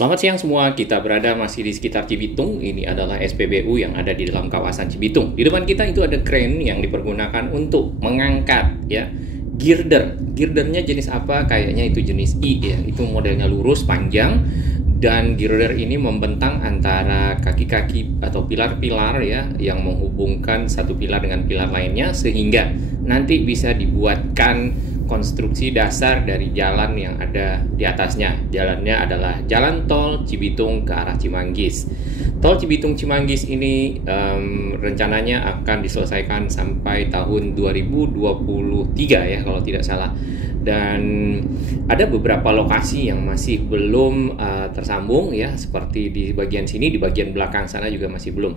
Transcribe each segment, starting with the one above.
Selamat siang semua, kita berada masih di sekitar Cibitung. Ini adalah SPBU yang ada di dalam kawasan Cibitung. Di depan kita itu ada crane yang dipergunakan untuk mengangkat ya girder. Girdernya jenis apa? Kayaknya itu jenis I ya. Itu modelnya lurus, panjang, dan girder ini membentang antara kaki-kaki atau pilar-pilar ya yang menghubungkan satu pilar dengan pilar lainnya sehingga nanti bisa dibuatkan konstruksi dasar dari jalan yang ada di atasnya. Jalannya adalah jalan tol Cibitung ke arah Cimanggis. Tol Cibitung Cimanggis ini rencananya akan diselesaikan sampai tahun 2023 ya kalau tidak salah. Dan ada beberapa lokasi yang masih belum tersambung ya, seperti di bagian sini, di bagian belakang sana juga masih belum.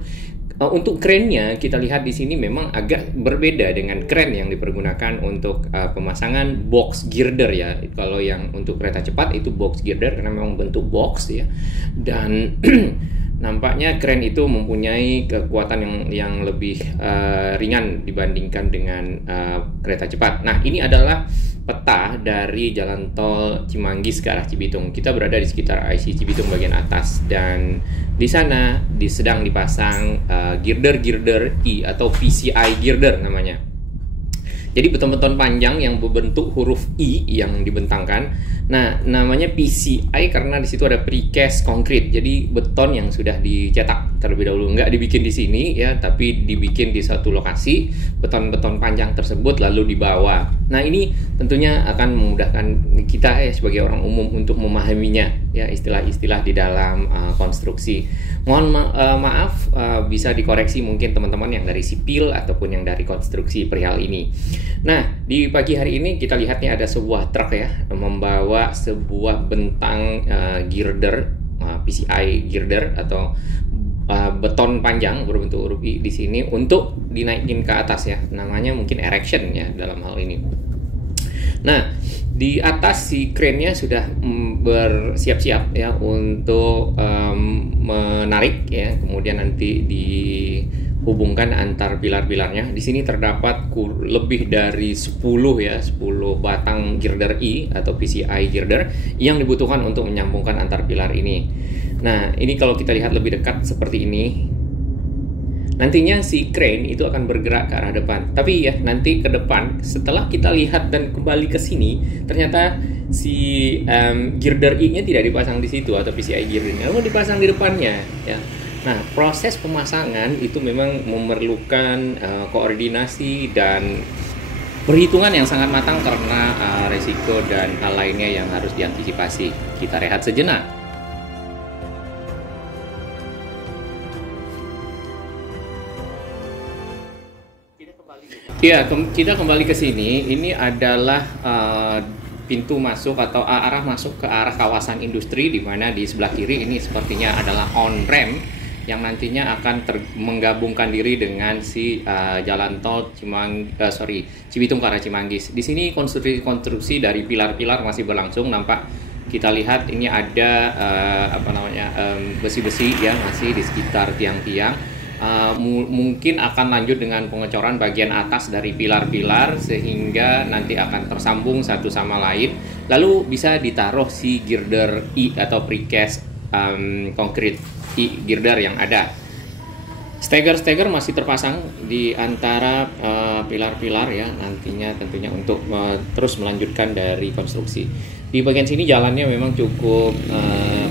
Untuk krennya kita lihat di sini memang agak berbeda dengan kren yang dipergunakan untuk pemasangan box girder ya. Kalau yang untuk kereta cepat itu box girder karena memang bentuk box ya. Dan nampaknya kren itu mempunyai kekuatan yang lebih ringan dibandingkan dengan kereta cepat. Nah, ini adalah peta dari jalan tol Cimanggis ke arah Cibitung. Kita berada di sekitar IC Cibitung bagian atas dan di sana sedang dipasang girder I atau PCI girder namanya. Jadi beton-beton panjang yang berbentuk huruf I yang dibentangkan. Nah, namanya PCI karena di situ ada precast concrete. Jadi beton yang sudah dicetak terlebih dahulu, nggak dibikin di sini ya, tapi dibikin di satu lokasi. Beton-beton panjang tersebut lalu dibawa. Nah, ini tentunya akan memudahkan kita ya sebagai orang umum untuk memahaminya ya istilah-istilah di dalam konstruksi. Mohon maaf bisa dikoreksi mungkin teman-teman yang dari sipil ataupun yang dari konstruksi perihal ini. Nah, di pagi hari ini kita lihatnya ada sebuah truk ya membawa sebuah bentang girder, PCI girder atau beton panjang berbentuk huruf I di sini untuk dinaikin ke atas ya. Namanya mungkin erection ya dalam hal ini. Nah, di atas si crane-nya sudah bersiap-siap ya untuk menarik ya, kemudian nanti dihubungkan antar pilar-pilarnya. Di sini terdapat lebih dari 10 batang girder I atau PCI girder yang dibutuhkan untuk menyambungkan antar pilar ini. Nah, ini kalau kita lihat lebih dekat seperti ini. Nantinya si crane itu akan bergerak ke arah depan. Tapi ya nanti ke depan setelah kita lihat dan kembali ke sini, ternyata si girder I-nya tidak dipasang di situ atau PCI girder-nya, lalu dipasang di depannya ya. Nah, proses pemasangan itu memang memerlukan koordinasi dan perhitungan yang sangat matang karena resiko dan hal lainnya yang harus diantisipasi. Kita rehat sejenak. Ya, kita kembali ke sini. Ini adalah pintu masuk atau arah masuk ke arah kawasan industri, di mana di sebelah kiri ini sepertinya adalah on ramp yang nantinya akan menggabungkan diri dengan si jalan tol Cibitung ke arah Cimanggis. Di sini konstruksi dari pilar-pilar masih berlangsung. Nampak kita lihat ini ada besi-besi ya masih di sekitar tiang-tiang. Mungkin akan lanjut dengan pengecoran bagian atas dari pilar-pilar sehingga nanti akan tersambung satu sama lain, lalu bisa ditaruh si girder I atau precast concrete I girder yang ada. Steger masih terpasang di antara pilar-pilar ya, nantinya tentunya untuk terus melanjutkan dari konstruksi. Di bagian sini jalannya memang cukup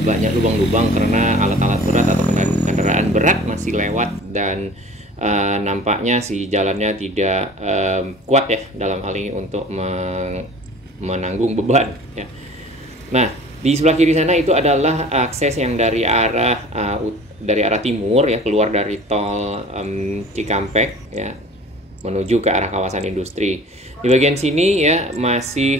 banyak lubang-lubang karena alat-alat berat atau kendaraan berat masih lewat dan nampaknya si jalannya tidak kuat ya dalam hal ini untuk menanggung beban ya. Nah, di sebelah kiri sana itu adalah akses yang dari arah timur ya, keluar dari tol Cikampek ya menuju ke arah kawasan industri. Di bagian sini ya masih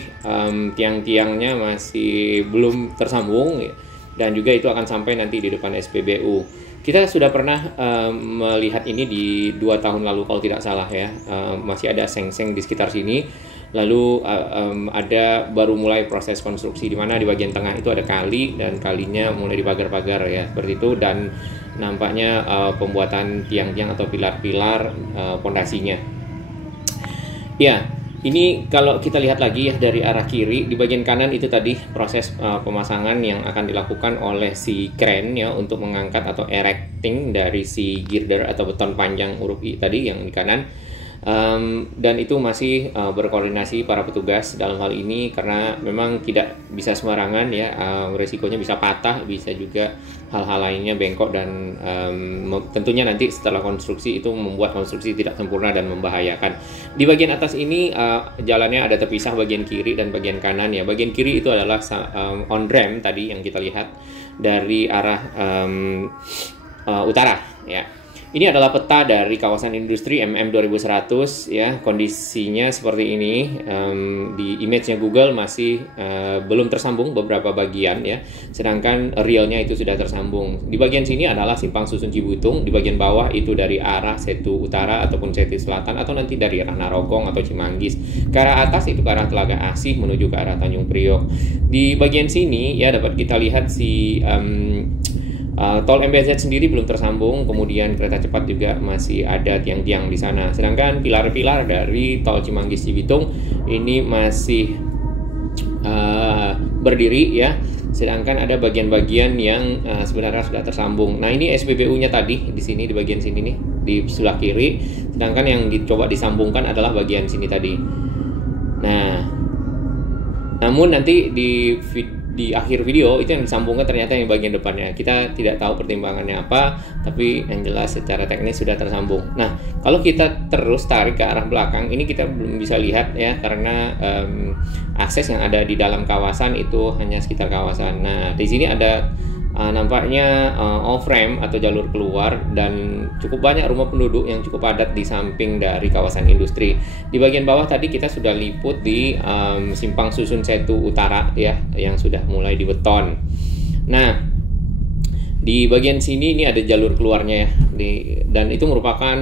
tiang-tiangnya masih belum tersambung ya, dan juga itu akan sampai nanti di depan SPBU. Kita sudah pernah melihat ini di 2 tahun lalu kalau tidak salah ya. Masih ada seng-seng di sekitar sini. Lalu ada baru mulai proses konstruksi di mana di bagian tengah itu ada kali dan kalinya mulai dipagar-pagar ya seperti itu, dan nampaknya pembuatan tiang-tiang atau pilar-pilar pondasinya. Ya, Ini kalau kita lihat lagi ya dari arah kiri, di bagian kanan itu tadi proses pemasangan yang akan dilakukan oleh si crane ya untuk mengangkat atau erecting dari si girder atau beton panjang huruf I tadi yang di kanan. Dan itu masih berkoordinasi para petugas dalam hal ini karena memang tidak bisa sembarangan ya, resikonya bisa patah, bisa juga hal-hal lainnya bengkok dan tentunya nanti setelah konstruksi itu membuat konstruksi tidak sempurna dan membahayakan. Di bagian atas ini jalannya ada terpisah bagian kiri dan bagian kanan ya. Bagian kiri itu adalah on ramp tadi yang kita lihat dari arah utara ya. Ini adalah peta dari kawasan industri MM2100 ya, kondisinya seperti ini. Di image-nya Google masih belum tersambung beberapa bagian ya, sedangkan realnya itu sudah tersambung. Di bagian sini adalah simpang susun Cibitung, di bagian bawah itu dari arah Setu Utara ataupun Setu Selatan atau nanti dari arah Narogong atau Cimanggis. Ke arah atas itu ke arah Telaga Asih menuju ke arah Tanjung Priok. Di bagian sini ya dapat kita lihat si tol MBZ sendiri belum tersambung, kemudian kereta cepat juga masih ada tiang-tiang di sana. Sedangkan pilar-pilar dari tol Cimanggis Cibitung ini masih berdiri ya. Sedangkan ada bagian-bagian yang sebenarnya sudah tersambung. Nah, ini SPBU-nya tadi di sini di bagian sini nih di sebelah kiri. Sedangkan yang dicoba disambungkan adalah bagian sini tadi. Nah, namun nanti di akhir video itu yang disambungkan ternyata yang bagian depannya. Kita tidak tahu pertimbangannya apa, tapi yang jelas secara teknis sudah tersambung. Nah, kalau kita terus tarik ke arah belakang, ini kita belum bisa lihat ya karena akses yang ada di dalam kawasan itu hanya sekitar kawasan. Nah, di sini ada nampaknya off-ramp atau jalur keluar dan cukup banyak rumah penduduk yang cukup padat di samping dari kawasan industri. Di bagian bawah tadi kita sudah liput di simpang susun Setu Utara ya yang sudah mulai dibeton. Nah, di bagian sini ini ada jalur keluarnya ya, dan itu merupakan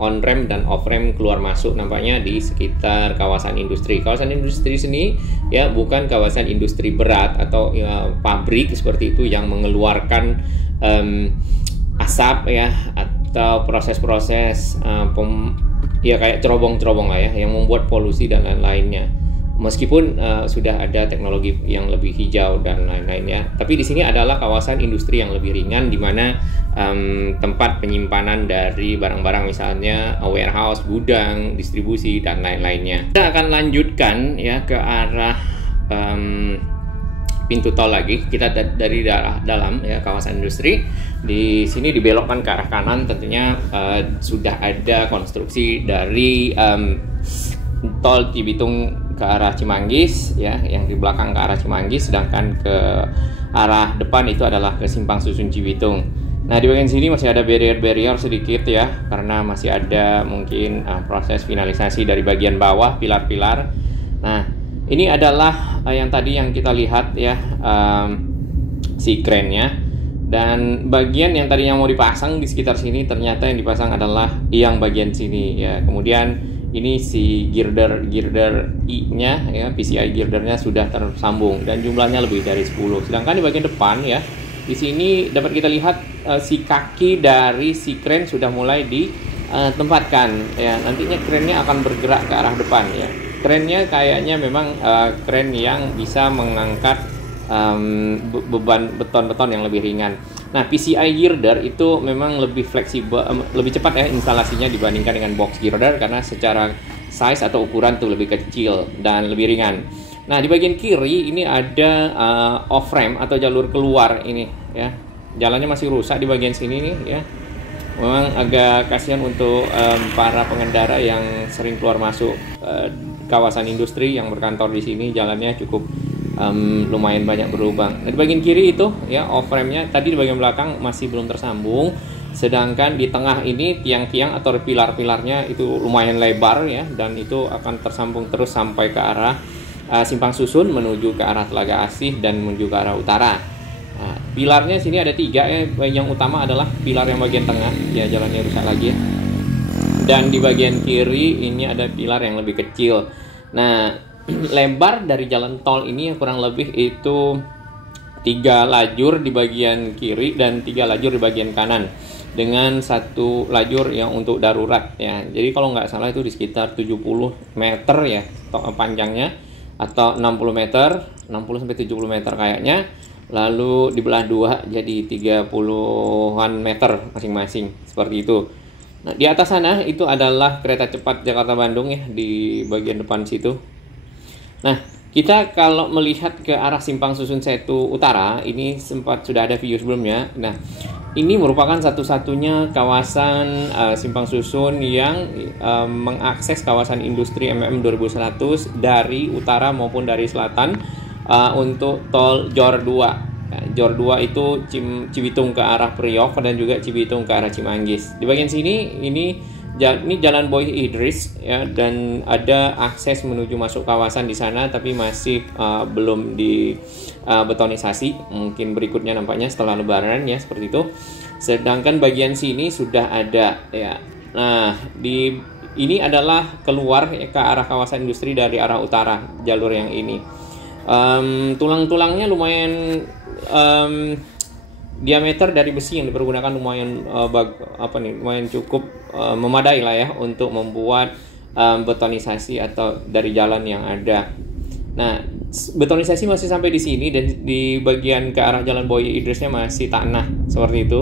on ramp dan off ramp keluar masuk nampaknya di sekitar kawasan industri. Kawasan industri sini ya bukan kawasan industri berat atau pabrik seperti itu yang mengeluarkan asap ya atau proses-proses ya kayak cerobong-cerobong lah ya yang membuat polusi dan lain-lainnya. Meskipun sudah ada teknologi yang lebih hijau dan lain-lainnya, tapi di sini adalah kawasan industri yang lebih ringan, di mana tempat penyimpanan dari barang-barang misalnya warehouse, gudang, distribusi dan lain-lainnya. Kita akan lanjutkan ya ke arah pintu tol lagi. Kita dari dalam ya kawasan industri. Di sini dibelokkan ke arah kanan, tentunya sudah ada konstruksi dari tol Cibitung ke arah Cimanggis ya, yang di belakang ke arah Cimanggis, sedangkan ke arah depan itu adalah ke simpang susun Cibitung. Nah, di bagian sini masih ada barrier sedikit ya, karena masih ada mungkin proses finalisasi dari bagian bawah pilar-pilar. Nah, ini adalah yang tadi yang kita lihat ya, si crane-nya. Dan bagian yang tadinya mau dipasang di sekitar sini ternyata yang dipasang adalah yang bagian sini ya. Kemudian ini si girder I-nya ya, PCI girdernya sudah tersambung dan jumlahnya lebih dari 10. Sedangkan di bagian depan ya, di sini dapat kita lihat si kaki dari si crane sudah mulai ditempatkan ya. Nantinya crane-nya akan bergerak ke arah depan ya. Crane-nya kayaknya memang crane yang bisa mengangkat beban beton-beton yang lebih ringan. Nah, PCI girder itu memang lebih fleksibel, lebih cepat ya instalasinya dibandingkan dengan box girder karena secara size atau ukuran tuh lebih kecil dan lebih ringan. Nah, di bagian kiri ini ada off ramp atau jalur keluar ini ya. Jalannya masih rusak di bagian sini nih ya. Memang agak kasihan untuk para pengendara yang sering keluar masuk kawasan industri yang berkantor di sini. Jalannya cukup lumayan banyak berlubang. Nah, di bagian kiri itu ya off ramp-nya tadi di bagian belakang masih belum tersambung, sedangkan di tengah ini tiang-tiang atau pilar-pilarnya itu lumayan lebar ya, dan itu akan tersambung terus sampai ke arah simpang susun menuju ke arah Telaga Asih dan menuju ke arah utara. Nah, pilarnya sini ada 3 ya, yang utama adalah pilar yang bagian tengah ya, jalannya rusak lagi ya. Dan di bagian kiri ini ada pilar yang lebih kecil. Nah, lebar dari jalan tol ini kurang lebih itu 3 lajur di bagian kiri dan 3 lajur di bagian kanan dengan 1 lajur yang untuk darurat ya. Jadi kalau nggak salah itu di sekitar 70 meter ya panjangnya, atau 60 meter, 60 sampai 70 meter kayaknya. Lalu dibelah 2 jadi 30-an meter masing-masing seperti itu. Nah, di atas sana itu adalah kereta cepat Jakarta Bandung ya, di bagian depan situ. Nah, kita kalau melihat ke arah Simpang Susun Setu Utara, ini sempat sudah ada video sebelumnya. Nah, ini merupakan satu-satunya kawasan Simpang Susun yang mengakses kawasan industri MM 2100 dari utara maupun dari selatan untuk tol JOR 2. Nah, JOR 2 itu Cibitung ke arah Priok dan juga Cibitung ke arah Cimanggis. Di bagian sini ini Jalan Boy Idris ya, dan ada akses menuju masuk kawasan di sana, tapi masih belum dibetonisasi. Mungkin berikutnya nampaknya setelah Lebaran ya, seperti itu. Sedangkan bagian sini sudah ada ya. Nah, ini adalah keluar ya, ke arah kawasan industri dari arah utara, jalur yang ini. Tulang-tulangnya lumayan diameter dari besi yang dipergunakan lumayan lumayan cukup memadai lah ya untuk membuat betonisasi atau dari jalan yang ada. Nah, betonisasi masih sampai di sini, dan di bagian ke arah Jalan Boy Idrisnya masih tanah seperti itu.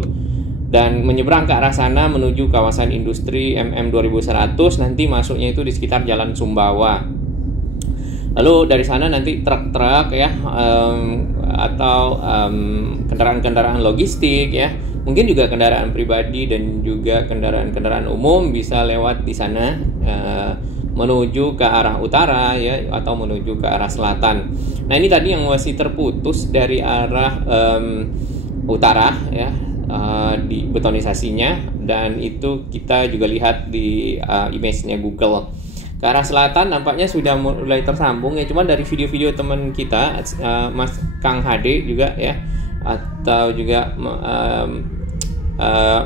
Dan menyeberang ke arah sana menuju kawasan industri MM 2100, nanti masuknya itu di sekitar Jalan Sumbawa. Lalu dari sana nanti truk-truk ya, atau kendaraan-kendaraan logistik ya, mungkin juga kendaraan pribadi dan juga kendaraan-kendaraan umum bisa lewat di sana menuju ke arah utara ya, atau menuju ke arah selatan. Nah, ini tadi yang masih terputus dari arah utara ya, di betonisasinya, dan itu kita juga lihat di image-nya Google. Ke arah selatan nampaknya sudah mulai tersambung ya, cuman dari video-video teman kita Mas Kang HD juga ya, atau juga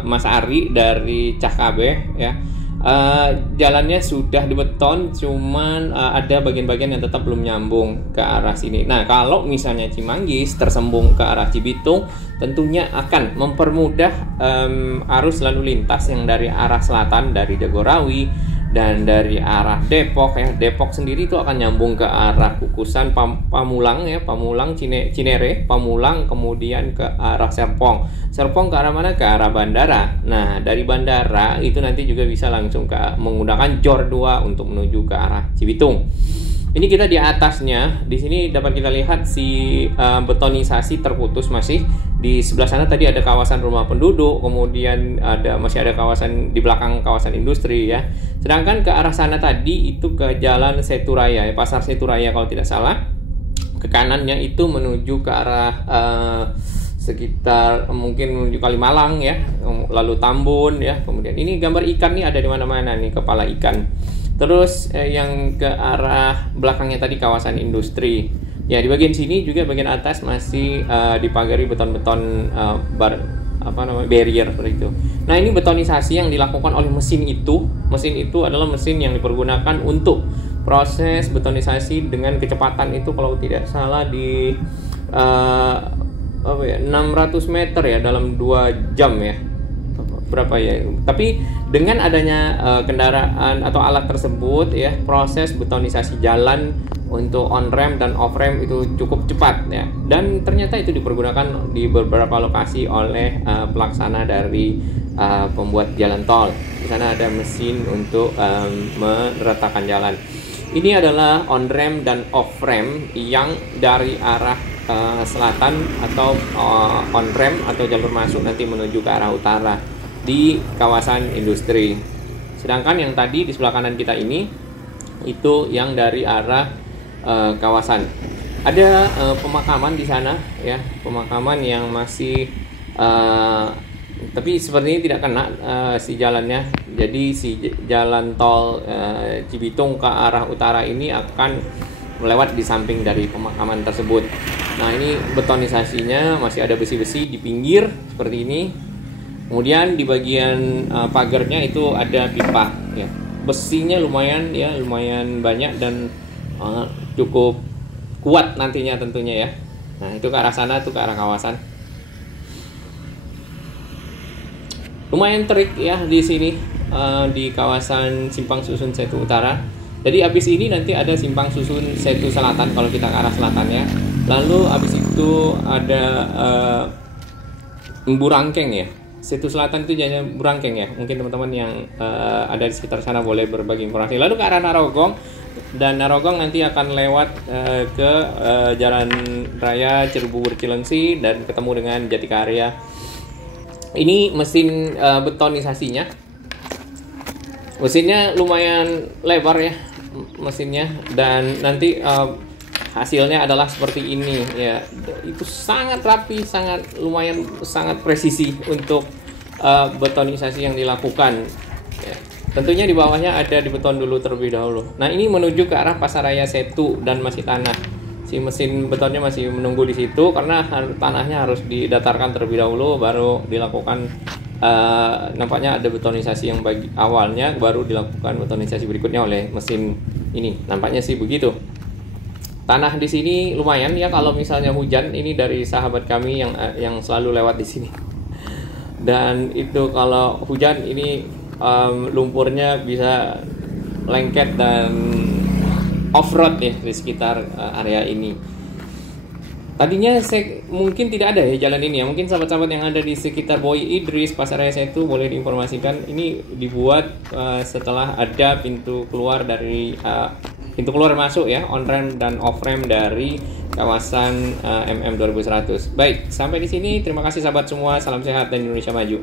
Mas Ari dari Cah Kabeh ya, jalannya sudah dibeton, cuman ada bagian-bagian yang tetap belum nyambung ke arah sini. Nah, kalau misalnya Cimanggis tersambung ke arah Cibitung, tentunya akan mempermudah arus lalu lintas yang dari arah selatan, dari Jagorawi dan dari arah Depok ya. Depok sendiri itu akan nyambung ke arah Kukusan, Pamulang ya, Pamulang, Cinere, Pamulang, kemudian ke arah Serpong. Serpong ke arah mana? Ke arah bandara. Nah, dari bandara itu nanti juga bisa langsung menggunakan JOR 2 untuk menuju ke arah Cibitung. Ini kita di atasnya, di sini dapat kita lihat si betonisasi terputus masih. Di sebelah sana tadi ada kawasan rumah penduduk, kemudian masih ada kawasan di belakang kawasan industri ya. Sedangkan ke arah sana tadi itu ke Jalan Seturaya, Pasar Seturaya kalau tidak salah. Ke kanannya itu menuju ke arah sekitar mungkin menuju Kalimalang ya, lalu Tambun ya. Kemudian ini gambar ikan nih ada di mana-mana nih, kepala ikan. Terus yang ke arah belakangnya tadi kawasan industri. Ya, di bagian sini juga bagian atas masih dipagari beton-beton barrier seperti itu. Nah, ini betonisasi yang dilakukan oleh mesin itu. Mesin itu adalah mesin yang dipergunakan untuk proses betonisasi dengan kecepatan itu kalau tidak salah di 600 meter ya dalam 2 jam ya. Berapa ya? Tapi dengan adanya kendaraan atau alat tersebut ya, proses betonisasi jalan untuk on ramp dan off ramp itu cukup cepat ya, dan ternyata itu dipergunakan di beberapa lokasi oleh pelaksana dari pembuat jalan tol. Di sana ada mesin untuk meratakan jalan. Ini adalah on ramp dan off ramp yang dari arah selatan atau on ramp atau jalur masuk nanti menuju ke arah utara di kawasan industri. Sedangkan yang tadi di sebelah kanan kita ini itu yang dari arah kawasan. Ada pemakaman di sana ya, pemakaman yang masih tapi sepertinya tidak kena si jalannya. Jadi si jalan tol Cibitung ke arah utara ini akan melewat di samping dari pemakaman tersebut. Nah, ini betonisasinya masih ada besi-besi di pinggir seperti ini. Kemudian di bagian pagarnya itu ada pipa ya. Besinya lumayan ya, lumayan banyak dan cukup kuat nantinya tentunya ya. Nah, itu ke arah sana, itu ke arah kawasan. Lumayan terik ya di sini, di kawasan Simpang Susun Setu Utara. Jadi abis ini nanti ada Simpang Susun Setu Selatan kalau kita ke arah selatannya. Lalu abis itu ada Burangkeng ya. Setu Selatan itu jadinya Burangkeng ya. Mungkin teman-teman yang ada di sekitar sana boleh berbagi informasi. Lalu ke arah Narogong, dan Narogong nanti akan lewat ke Jalan Raya Cibubur Cilengsi dan ketemu dengan Jatikarya. Ini mesin betonisasinya. Mesinnya lumayan lebar ya mesinnya, dan nanti hasilnya adalah seperti ini ya. Itu sangat rapi, sangat presisi untuk betonisasi yang dilakukan ya. Tentunya di bawahnya ada dibeton dulu terlebih dahulu. Nah, ini menuju ke arah Pasaraya Setu dan masih tanah. Si mesin betonnya masih menunggu di situ karena tanahnya harus didatarkan terlebih dahulu baru dilakukan. Nampaknya ada betonisasi yang awalnya, baru dilakukan betonisasi berikutnya oleh mesin ini. Nampaknya sih begitu. Tanah di sini lumayan ya kalau misalnya hujan. Ini dari sahabat kami yang selalu lewat di sini. Dan itu kalau hujan ini lumpurnya bisa lengket dan off-road ya di sekitar area ini. Tadinya mungkin tidak ada ya jalan ini ya. Mungkin sahabat-sahabat yang ada di sekitar Boy Idris, Pasaraya Setu boleh diinformasikan. Ini dibuat setelah ada pintu keluar masuk ya, on ramp dan off ramp dari kawasan MM 2100. Baik, sampai di sini. Terima kasih sahabat semua. Salam sehat dan Indonesia maju.